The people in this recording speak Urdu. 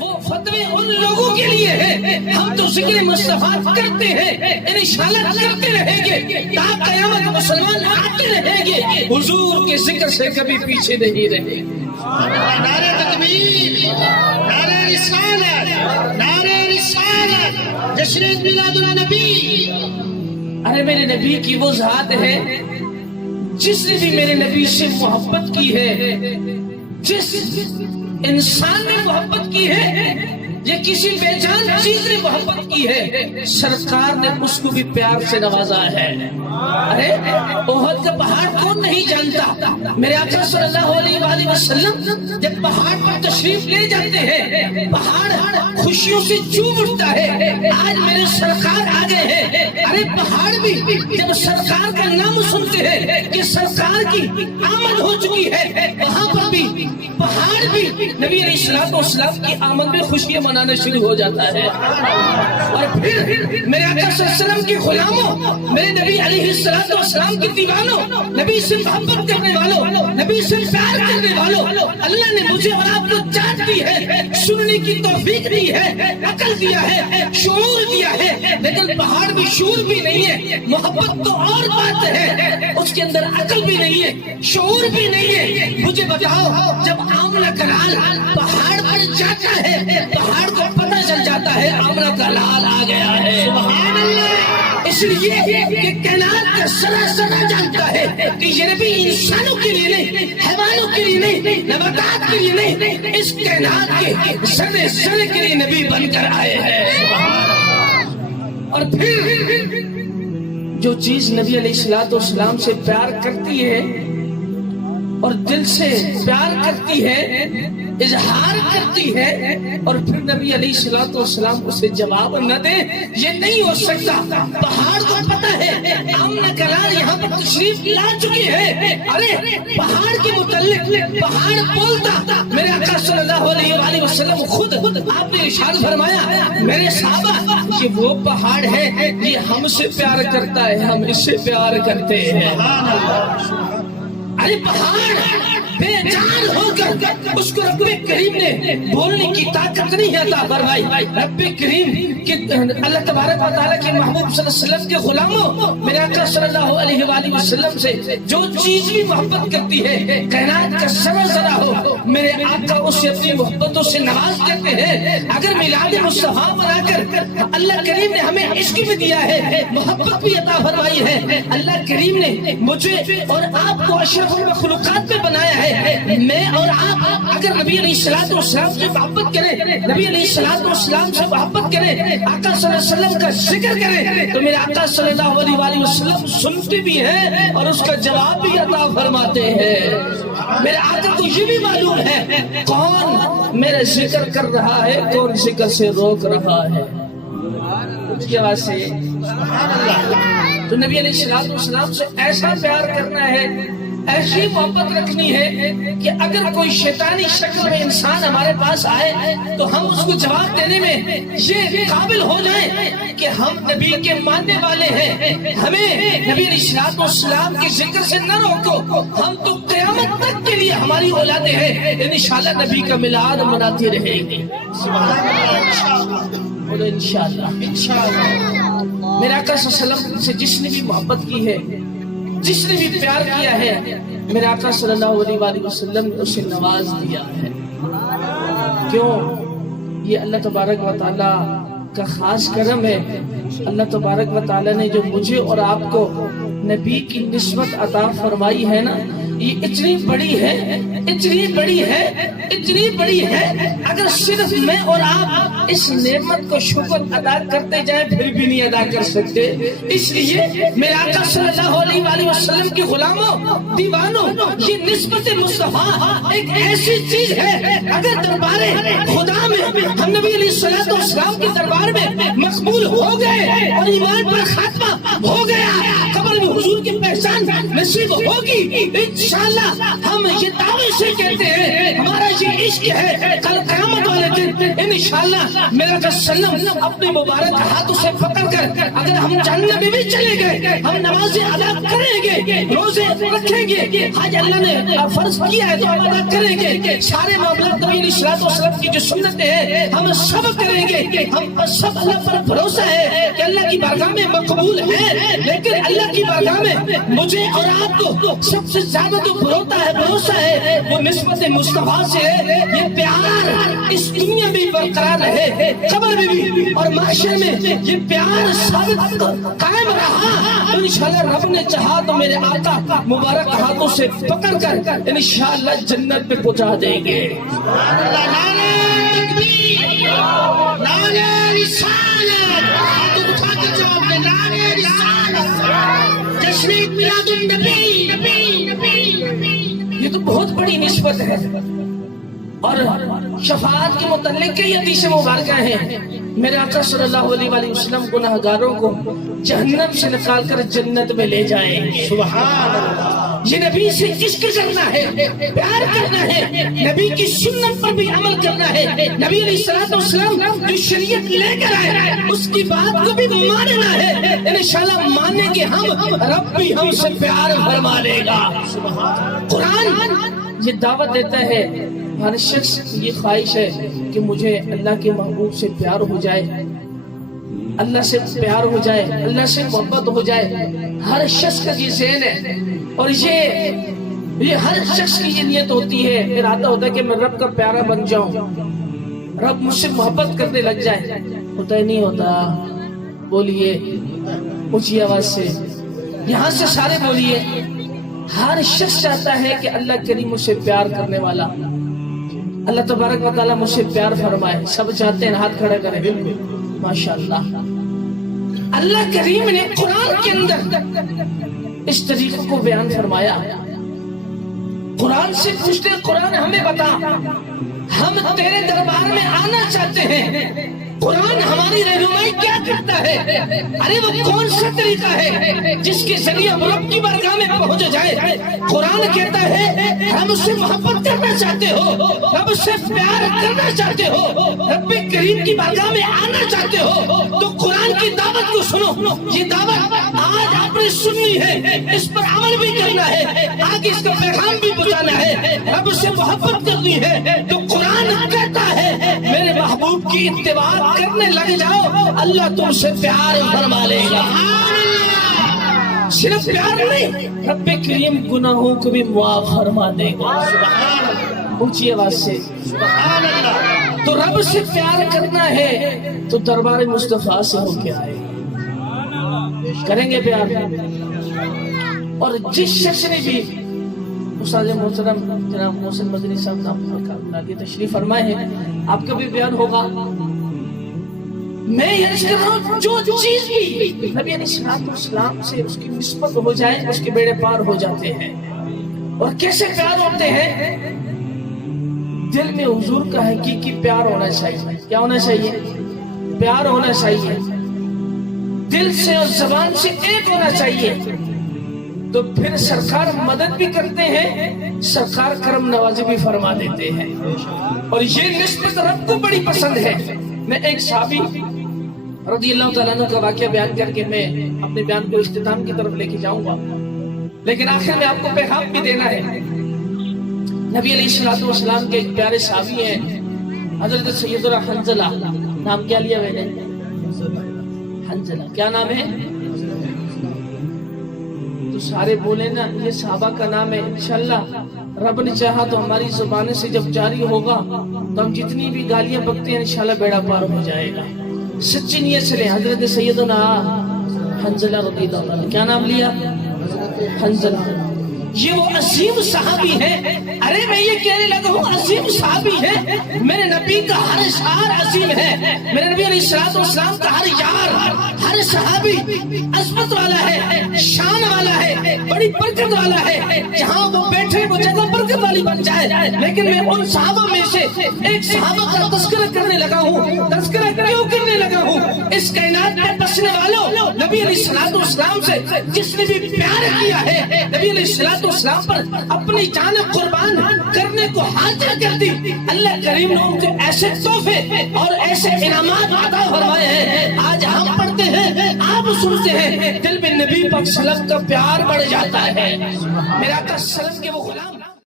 وہ فتوے ان لوگوں کے لیے ہے. ہم تو ذکر مصطفیٰ کرتے ہیں, انشاءاللہ کرتے رہیں گے تا قیامت مسلمان آتے رہیں گے, حضور کے ذکر سے کبھی پیچھے نہیں رہیں گے. نعرہ تکبیر, نعرہ رسالت, نعرہ رسالت, جشن میلاد النبی. ارے میرے نبی کی وہ ذات ہے جس نے بھی میرے نبی سے محبت کی ہے. جس انسان نے محبت کی ہے یا کسی بے جان چیز نے محبت کی ہے, سرکار نے اس کو بھی پیار سے نوازا ہے. ارے احد کا پہاڑ کون نہیں جانتا؟ میرے آقا صلی اللہ علیہ وآلہ وسلم جب پہاڑ پر تشریف لے جاتے ہیں, پہاڑ خوشیوں سے چوم اٹھتا ہے. آج میرے سرکار آ گئے ہیں. ارے پہاڑ بھی جب سرکار کا نام سنتے ہیں کہ سرکار کی آمد ہو چکی ہے, وہاں پر بھی پہاڑ بھی نبی علیہ الصلوۃ والسلام کی آمد میں خوشیاں منانا شروع ہو جاتا ہے. اور پھر میرے آقا صلی اللہ علیہ وسلم کے غلاموں, میرے نبی علیہ الصلوۃ والسلام کے دیوانوں, نبی سے محبت کرنے والوں, نبی سے پیار کرنے والوں, اللہ نے مجھے اور آپ کو جان دی ہے, سننے کی توفیق دی ہے, عقل دیا ہے, شعور دیا ہے. لیکن پہاڑ بھی شعور بھی نہیں ہے. محبت تو اور بات ہے, اس کے اندر عقل بھی نہیں ہے, شعور بھی نہیں ہے. مجھے بتاؤ, جب آمنہ کا لال پہاڑ پر جاتا ہے, پہاڑ کو پتہ چل جاتا ہے آمنہ کا لال آ گیا ہے. سبحان اللہ. اس لیے کہ کائنات کا سراسر جانتا ہے کہ یہ نبی انسانوں کے لیے نہیں, حیوانوں کے لیے نہیں, نباتات کے لیے نہیں, اس کائنات کے ذرے ذرے کے لیے نبی بن کر آئے ہیں. اور پھر جو چیز نبی علیہ الصلوۃ والسلام سے پیار کرتی ہے اور دل سے پیار کرتی ہے, اظہار کرتی ہے, اور پھر نبی علیہ الصلوۃ والسلام اسے جواب نہ دے, یہ نہیں ہو سکتا. پہاڑ کو پتہ ہے آمنہ کا لال یہاں پر تشریف لا چکی ہے. ارے پہاڑ کے متعلق پہاڑ بولتا, میرے آقا صلی اللہ علیہ وآلہ وسلم خود آپ نے ارشاد فرمایا, میرے صحابہ کہ وہ پہاڑ ہے یہ ہم سے پیار کرتا ہے, ہم اس سے پیار کرتے ہیں. ارے پہاڑ بے جان ہو کر اس کو رب کریم نے بولنے کی طاقت نہیں عطا فرمائی. رب کریم کہ اللہ تبارک و تعالیٰ کے محبوب صلی اللہ علیہ وسلم کے غلاموں, میرے آقا صلی اللہ علیہ وآلہ وسلم سے جو چیز بھی محبت کرتی ہے, کائنات کا ذرہ ذرہ ہو, میرے آقا اسے اپنی محبتوں سے نواز دیتے ہیں. اگر میلاد مصطفیٰ بنا کر اللہ کریم نے ہمیں عشق بھی دیا ہے, محبت بھی عطا فرمائی ہے, اللہ کریم نے مجھے اور آپ کو اشرف المخلوقات میں بنایا ہے. میں اور آپ اگر نبی علیہ الصلوۃ والسلام سے محبت کریں, نبی علیہ الصلوۃ والسلام سے محبت کریں, آقا صلی اللہ علیہ وسلم کا ذکر کریں, تو میرے آقا صلی اللہ علیہ وآلہ وسلم سنتے بھی ہیں اور اس کا جواب بھی عطا فرماتے ہیں. میرے آقا کو یہ بھی معلوم ہے کون میرا ذکر کر رہا ہے, کون ذکر سے روک رہا ہے. اس کی آواز سے تو نبی علیہ الصلوۃ والسلام سے ایسا پیار کرنا ہے, ایسی محبت رکھنی ہے کہ اگر کوئی شیطانی شکل میں انسان ہمارے پاس آئے تو ہم اس کو جواب دینے میں یہ قابل ہو جائیں کہ ہم نبی کے ماننے والے ہیں, ہمیں نبی علیہ الصلوۃ والسلام کے ذکر سے نہ روکو, ہم تو قیامت تک کے لیے ہماری اولادیں ہیں انشاءاللہ نبی کا میلاد مناتی رہیں گے. انشاءاللہ میرے آقا صلی اللہ علیہ وسلم سے جس نے بھی محبت کی ہے, جس نے بھی پیار کیا ہے, میرے آقا صلی اللہ علیہ وآلہ وسلم نے اسے نواز دیا ہے. کیوں؟ یہ اللہ تبارک و تعالیٰ کا خاص کرم ہے. اللہ تبارک و تعالیٰ نے جو مجھے اور آپ کو نبی کی نسبت عطا فرمائی ہے نا, یہ اتنی بڑی ہے, اتنی بڑی ہے, اتنی بڑی ہے. اگر صرف میں اور آپ اس نعمت کو شکر ادا کرتے جائیں پھر بھی نہیں ادا کر سکتے. اس لیے میرے آقا صلی اللہ علیہ وآلہ وسلم کے غلاموں, دیوانوں, یہ نسبت مصطفیٰ ایک ایسی چیز ہے, اگر دربار خدا میں ہم نبی علیہ الصلوۃ والسلام کے دربار میں مقبول ہو گئے اور ایمان پر خاتمہ ہو گیا, قبر میں حضور کی پہچان نصیب ہوگی انشاءاللہ. ہم یہ دعوے سے کہتے ہیں ہمارا یہ عشق ہے, کل قیامت والے دن لیکن انشاءاللہ میرا سلم اپنے مبارک ہاتھوں سے پکڑ کر اگر ہم جہنم میں بھی چلے گئے ہم نمازیں ادا کریں گے روزے رکھیں گے حج اللہ نے فرض کیا ہے تو ہم ادا کریں گے سارے معاملات نبی علیہ الصلوۃ والسلام کی جو سنتیں ہیں ہم سب کریں گے ہم سب اللہ پر بھروسہ ہے کہ اللہ کی بارگاہ میں مقبول ہے لیکن اللہ کی بارگاہ میں مجھے اور آپ کو سب سے زیادہ جو بھروسہ ہے وہ نسبت مصطفیٰ سے ہے یہ پیار اس دنیا میں برقرار رہے قبر میں بھی اور محشر میں یہ پیار ثابت قائم رہا تو انشاءاللہ رب نے چاہا تو میرے آقا مبارک ہاتھوں سے پکڑ کر انشاءاللہ جنت پہ پہنچا دیں گے یہ تو بہت بڑی نسبت ہے اور شفاعت کے متعلق کئی حدیث مبارکہ ہیں میرے آقا صلی اللہ علیہ وآلہ وسلم گناہگاروں کو جہنم سے نکال کر جنت میں لے جائیں گے سبحان اللہ یہ نبی سے عشق کرنا ہے پیار کرنا ہے نبی کی سنت پر بھی عمل کرنا ہے نبی علیہ الصلوۃ والسلام جو شریعت لے کر آئے اس کی بات کو بھی ماننا ہے انشاءاللہ ماننے کے ہم رب بھی ہم سے پیار فرما لے گا قرآن یہ دعوت دیتا ہے ہر شخص یہ خواہش ہے کہ مجھے اللہ کے محبوب سے پیار ہو جائے اللہ سے پیار ہو جائے اللہ سے محبت ہو جائے ہر شخص کا یہ ذہن ہے اور یہ ہر شخص کی یہ نیت ہوتی ہے ارادہ ہوتا ہے کہ میں رب کا پیارا بن جاؤں رب مجھ سے محبت کرنے لگ جائے ہوتا ہی نہیں ہوتا بولیے اونچی آواز سے یہاں سے سارے بولیے ہر شخص چاہتا ہے کہ اللہ کریم مجھ سے پیار کرنے والا اللہ تبارک و تعالیٰ مجھ سے پیار فرمائے سب چاہتے ہیں ہاتھ کھڑے کریں ماشاءاللہ اللہ کریم نے قرآن کے اندر اس طریقے کو بیان فرمایا قرآن سے پوچھتے قرآن ہمیں بتا ہم تیرے دربار میں آنا چاہتے ہیں قرآن ہماری رہنمائی کیا کرتا ہے ارے وہ کون سا طریقہ ہے جس کے ذریعے ہم رب کی بارگاہ میں پہنچ جائے قرآن کہتا ہے ہم اس سے محبت کرنا چاہتے ہو رب سے پیار کرنا چاہتے ہو رب کریم کی بارگاہ میں آنا چاہتے ہو تو قرآن کی دعوت کو سنو یہ دعوت آج آپ نے سننی ہے اس پر عمل بھی کرنا ہے آگے اس کا پیغام بھی پہنچانا ہے رب سے محبت کرنی ہے تو قرآن کہتا ہے میرے محبوب کی اتباع کرنے لگ جاؤ اللہ تم سے پیار فرما لے گا صرف پیار نہیں رب کریم گناہوں کو بھی معاف فرما دے گا اونچی آواز سے تو رب سے پیار کرنا ہے تو دربار مصطفیٰ سے ہو کے آئے کریں گے پیار اور جس شخص نے بھی استاد محترم جناب محسن مدنی صاحب نام کے تشریف فرمائے ہیں آپ کا بھی بیان ہوگا میں یہ عرض کر رہا ہوں جو چیز بھی نبی علیہ السلام سے اس کی نسبت ہو جائے اس کے بیڑے پار ہو جاتے ہیں اور کیسے پیار ہوتے ہیں دل میں حضور کا حقیقی پیار ہونا چاہیے کیا ہونا چاہیے پیار ہونا چاہیے دل سے اور زبان سے ایک ہونا چاہیے تو پھر سرکار مدد بھی کرتے ہیں سرکار کرم نوازی بھی فرما دیتے ہیں اور یہ نسبت رب کو بڑی پسند ہے میں ایک صحابی رضی اللہ تعالیٰ عنہ کا واقعہ بیان کر کے میں اپنے بیان کو اختتام کی طرف لے کے جاؤں گا لیکن آخر میں آپ کو پیغام بھی دینا ہے نبی علیہ الصلوۃ والسلام کے ایک پیارے صحابی ہیں حضرت سیدنا حنظلہ نام کیا لیا میں نے حنظلہ کیا نام ہے تو سارے بولے نا یہ صحابہ کا نام ہے انشاءاللہ رب نے چاہا تو ہماری زبانیں سے جب جاری ہوگا تو ہم جتنی بھی گالیاں بکتے ہیں انشاءاللہ بیڑا پار ہو جائے گا سچی نیت سے لیں حضرت سیدنا حنظلہ رضی اللہ عنہ کیا نام لیا حنظلہ یہ وہ عظیم صحابی ہے ارے میں یہ کہنے لگا ہوں عظیم صحابی ہے میرے نبی کا ہر اشعار عظیم ہے میرے نبی علیہ الصلوۃ والسلام کا ہر یار ہر صحابی عظمت والا ہے شان والا ہے بڑی برکت والا ہے جہاں وہ بیٹھے وہ جگہ برکت والی بن جائے لیکن میں ان صحابہ میں سے ایک صحابہ کا تذکرہ کرنے لگا ہوں تذکرہ کیوں کرنے لگا ہوں اس کائنات میں بسنے والوں نبی علیہ الصلوۃ والسلام سے جس نے بھی پیار کیا ہے نبی علیہ الصلوۃ والسلام پر اپنی جان قربان کرنے کو حاضر کر دی. اللہ کریم نے ان کے ایسے تحفے اور ایسے انعامات عطا فرمائے ہیں. آج ہم پڑھتے ہیں، آپ سنتے ہیں، دل میں نبی پاک صلی اللہ علیہ وسلم کا پیار بڑھ جاتا ہے. میرا آقا صلی اللہ علیہ وسلم کے وہ غلام